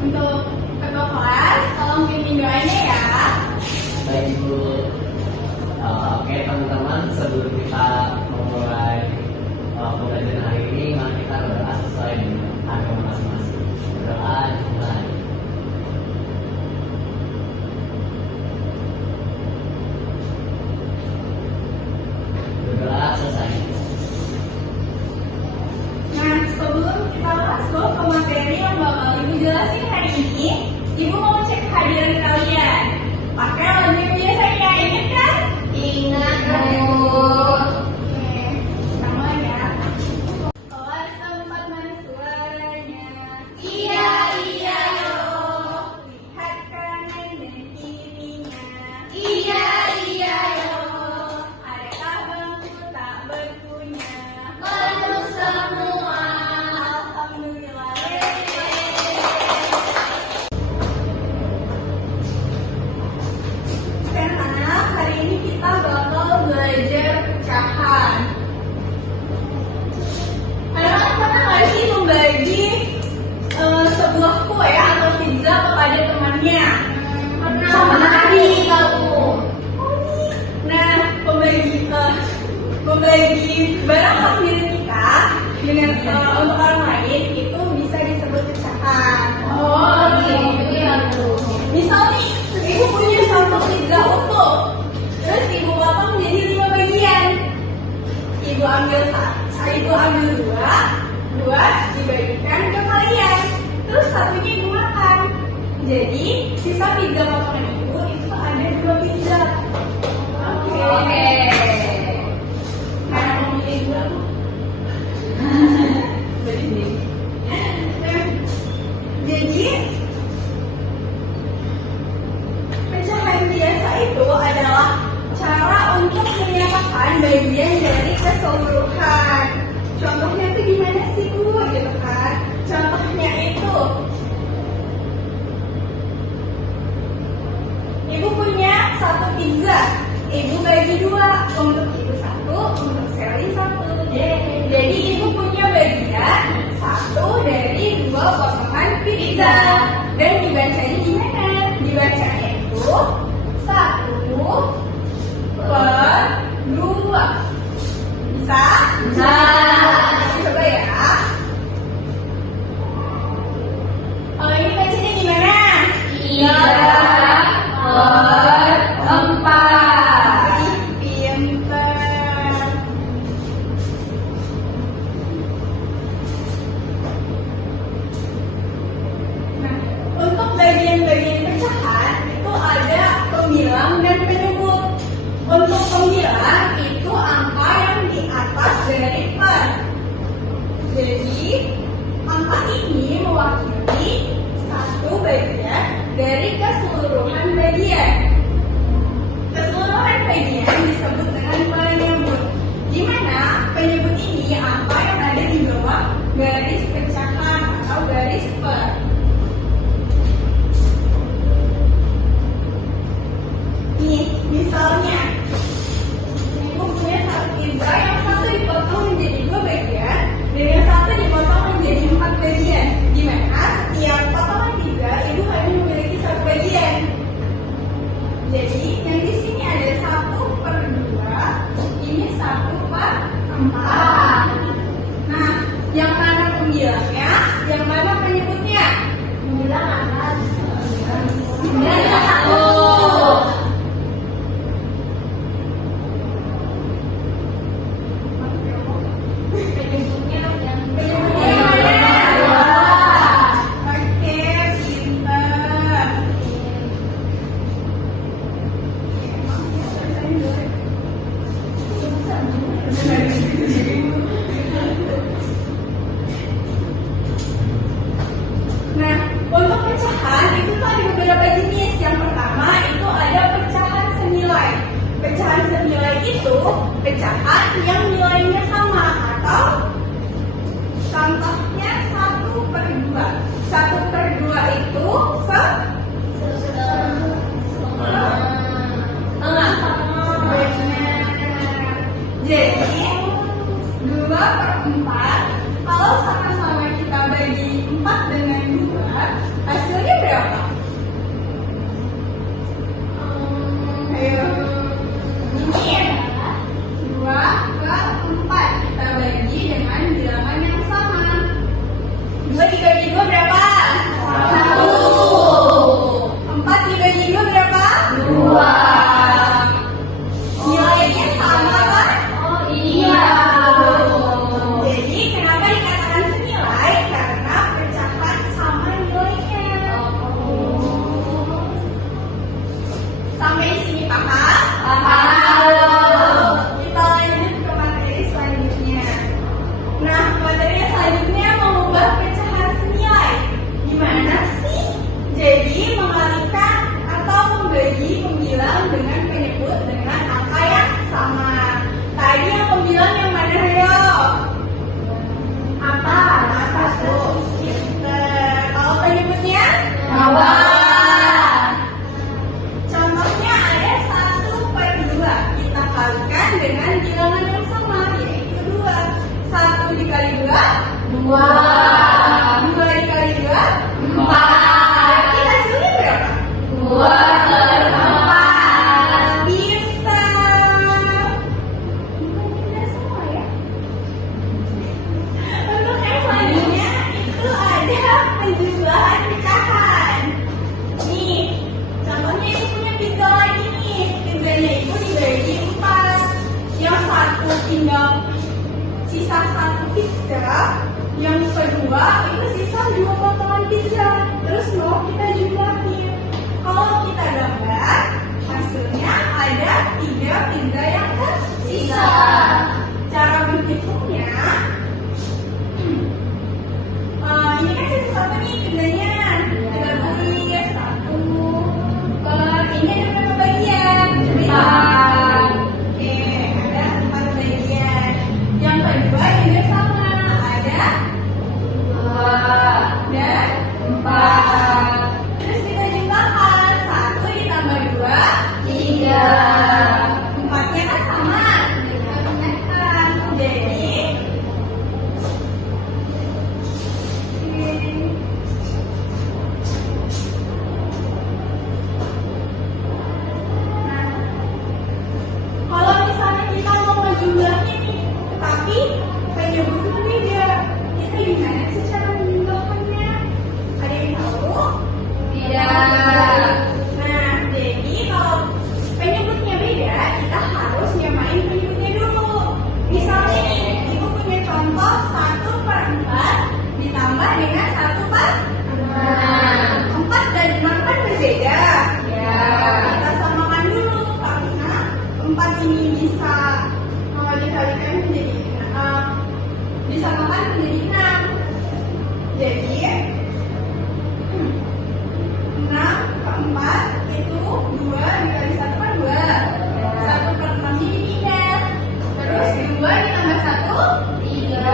Untuk ketua kelas, tolong pimpin doanya ya. Baik Ibu. Oke teman-teman, sebelum kita memulai pembelajaran hari ini, mari kita berdoa sesuai dengan agama masing-masing. Berdoa dimulai. Berdoa selesai. Nah, sebelum kita masuk ke materi yang bakal Ibu jelasin hari ini, Ibu mau cek kehadiran kalian. Pakai lagu yang biasanya, ingat kan? Ingat, Bu. Oke, kita mulai ya. Kelas 4 mana suaranya? Iya, iya, yo. Lihat kanan dan kirinya. Iya, iya, yo. Adakah bangku tak berpunya? Penuh semua. Alhamdulillah. Sekarang hari ini kita bakal belajar pecahan. Anak-anak pernah nggak sih membagi sebuah kue atau pizza kepada temannya? Pernah nih kamu. Nah, membagi barang hak milik kita dengan untuk orang lain itu bisa disebut pecahan. Oh, gitu ya, Bu. Misal nih, Ibu punya satu pizza utuh, terus Ibu potong jadi 5 bagian. Ibu ambil dua dibagikan ke kalian, terus satunya Ibu makan. Jadi sisa pizza potongan Ibu itu ada 2 pizza. Oke. Karena mau milih dua Bu. Jadi pecahan biasa itu adalah cara untuk menyamakan bagian dari keseluruhan. Contohnya itu gimana sih Bu? Gitu kan? Contohnya itu, Ibu punya satu pizza, Ibu bagi 2, untuk Ibu 1, untuk Sally 1. Jadi Ibu punya bagian 1 dari 2 potongan pizza. Dan dibacanya gimana? Dibacanya itu 1/2. Bisa? Bisa. Coba ya. Ini bacanya gimana? 3/4. Pinter. Nah, untuk bagian-bagian pecahan itu ada pembilang dan penyebut. Untuk pembilang itu angka yang di atas dari per. Jadi angka ini mewakili satu bagian dari keseluruhan bagian. Keseluruhan bagian disebut dengan penyebut. Di mana penyebut ini angka yang ada di bawah garis pecahan atau garis per. Nih, misalnya Ibu punya satu pizza, yang satu dipotong menjadi 2 bagian dan yang satu dipotong menjadi 4 bagian. Di mana setiap potongan pizza Ibu hanya memiliki 1 bagian. Jadi yang di sini ada 1/2, ini 1/4. Nah, yang mana pembilangnya, yang mana penyebutnya? Pembilang atas. Pembilang satu. Nah, untuk pecahan itu tuh ada beberapa jenis. Yang pertama itu ada pecahan senilai. Pecahan senilai itu pecahan yang nilainya sama, atau contohnya 1/2. 1/2 itu jadi 2/4. Kalau sama-sama kita bagi 4 dengan 2, hasil Kalau penyebutnya Dua. Contohnya ada 1/2. Kita kalikan dengan bilangan yang sama, yaitu 2. 1 dikali 2, 2. 2 dikali 2, 4. berarti hasilnya berapa? 2/4. Bisa. Pindah semua ya. Untuk yang selanjutnya itu ada penjumlahan pecahan. Nih, contohnya ibu punya pizza lagi nih. Pizzanya ibu dibagi 4. Yang satu tinggal sisa 1 pizza. Yang kedua itu sisa 2 potongan pizza. Terus mau kita jumlahin. Kalau kita gambar, hasilnya ada 3 pizza yang tersisa. Cara berhitungnya, ini kan satu-satu nih pizzanya. Kita tulis 1 per, ini ada berapa bagian? Coba. 4. Oke, ada 4 bagian. Yang kedua juga sama, ada 2 dan 4 terus kita jumlahkan 1 ditambah 2, 3 4-nya kan sama. Kita gunakan. Jadi kalau misalnya kita mau ngejumlahin nih, tapi penyebutnya beda, kita gimana sih cara menjumlahkannya? Ada yang tahu? Tidak. Nah, jadi kalau penyebutnya beda, kita harus nyamain penyebutnya dulu. Misalnya nih, ibu punya contoh 1/4 ditambah dengan 1/6. 4 dan 6 kan berbeda. Ya. Kita samakan dulu karena 4 ini bisa dikalikan menjadi disamakan menjadi 6. Jadi 6/4 itu 2 dikali 1 kan 2. 1/6 nya dipindah. Terus 2 ditambah 1, 3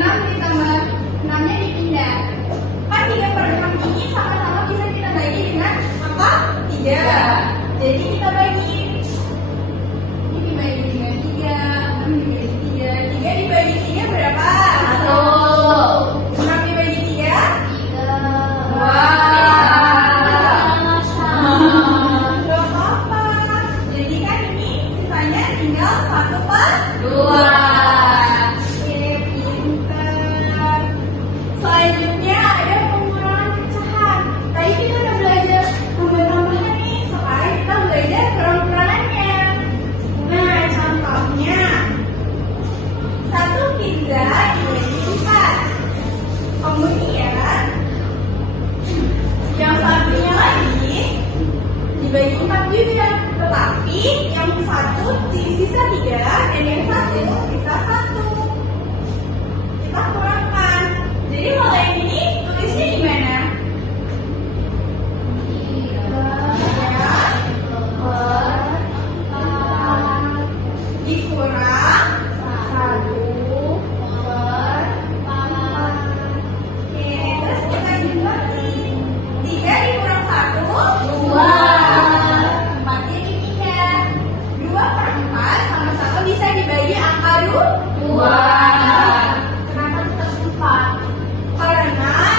6 ditambah 6 nya dipindah. Kan 3/6 ini sama-sama bisa kita bagi dengan apa? 3. Jadi kita bagi. Ini dibagi dengan 3, 6 dibagi 3. 3 dibagi 3 berapa? 1 6 dibagi 3? 2 Gak apa-apa. Jadi kan ini sisanya tinggal 1/2. Oke, pinter. Selanjutnya ada pengurangan pecahan. Tadi kita udah belajar tambah-tambahan nih. Sekarang kita belajar kurang-kurangannya. Nah, contohnya 1 pizza dibagi 4. Kemudian yang satunya lagi dibagi 4 juga. Tetapi yang satu sisa 3 dan yang satu sisa 1. Kita kurangkan. Jadi kalau yang ini tulisnya gimana? Dikurang 1/4. Oke, terus kita jumlahin. 3 dikurang 1, 2 4-nya dipindah. 2/4 sama 1 bisa dibagi angka 2. 2 Kenapa kita 4? Karena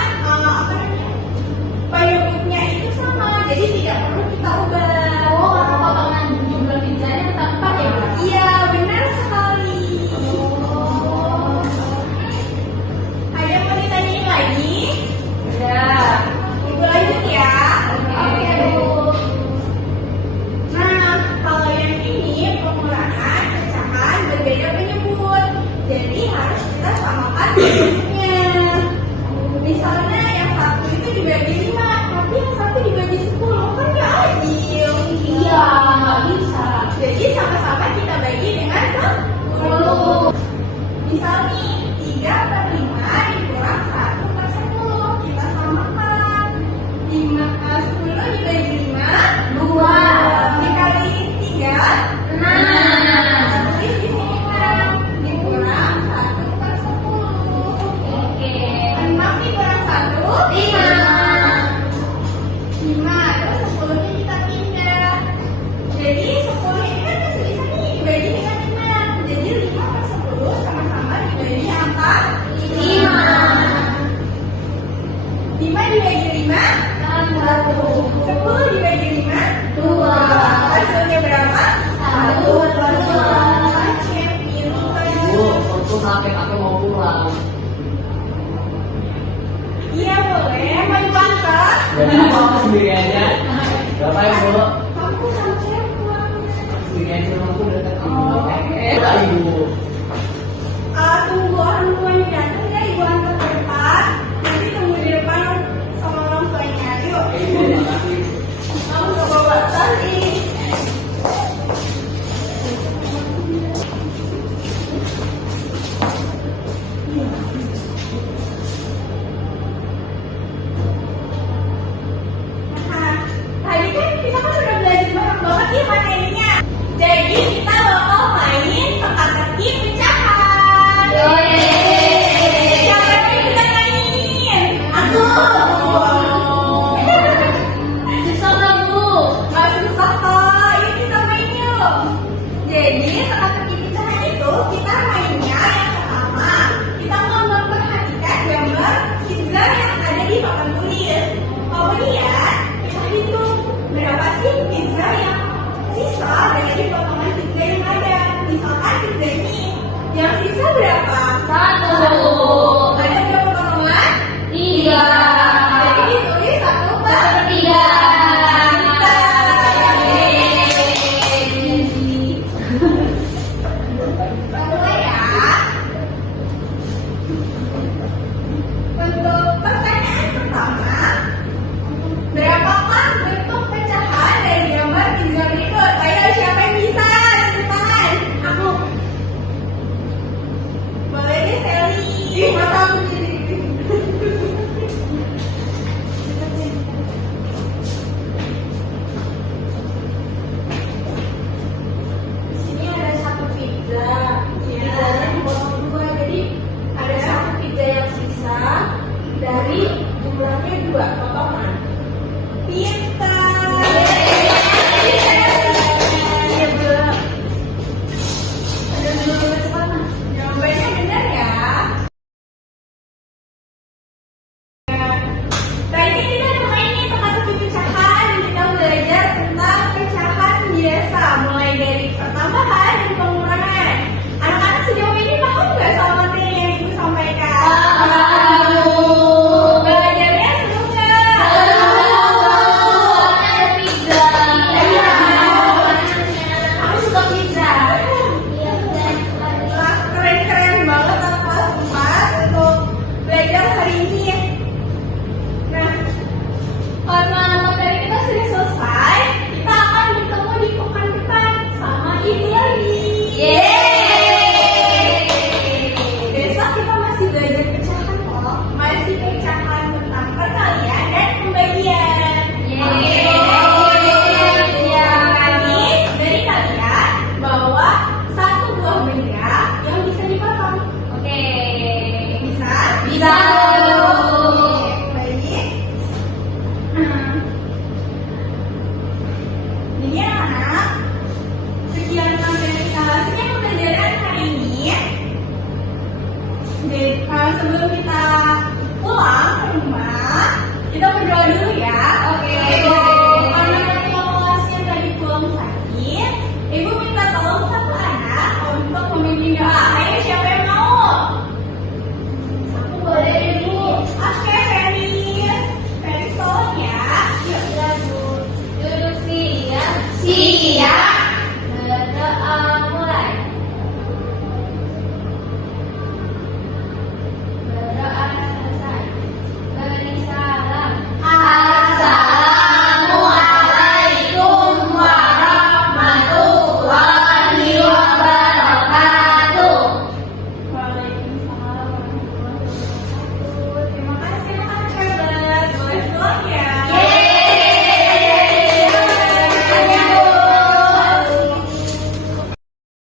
5 dibagi 5? 1. 10 dibagi 5? 2. Hasilnya berapa? 1. Oke, pintar. Bu, untuk sakit aku mau pulang. Iya boleh, mau dibantu? Ya, apa sendiri aja. Berapa ya, Bu? Kamu sama siapa? Sendiri aja rumahku dekat ibu. Oh, Udah, Ibu. Tunggu orang tuanya datang ya, ibu antar ke depan. Nanti tunggu di depan sama orang tuanya. Yuk. Ibu, makasih. Kamu gak bawa tali. Nah, tadi kan kita kan sudah belajar banyak banget nih materinya. Jadi kita bakal main teka-teki pecahan. Siapa yang kita main? Aku. Susah nggak, Bu? Gak susah kok, yuk kita main yuk. Jadi teka-teki pecahan itu kita mainnya yang pertama kita mau memperhatikan gambar pizza yang ada di papan tulis. Kemudian kita hitung berapa sih pizza yang sisa dari potongan pizza yang ada. Misalkan pizza ini yang sisa berapa? 1. Ada berapa potongan? 3. Jadi ditulis 1/3. Mulai ya. Untuk pertanyaan pertama, berapakah bentuk pecahan dari gambar pizza berikut? Ayo siapa yang bisa? Tunjuk tangan. Aku. Boleh deh Sally. Mata aku jadi. Di sini ada satu pizza. Pizzanya dipotong dua, jadi ada satu pizza yang sisa dari jumlahnya 2 potongan. Pintar.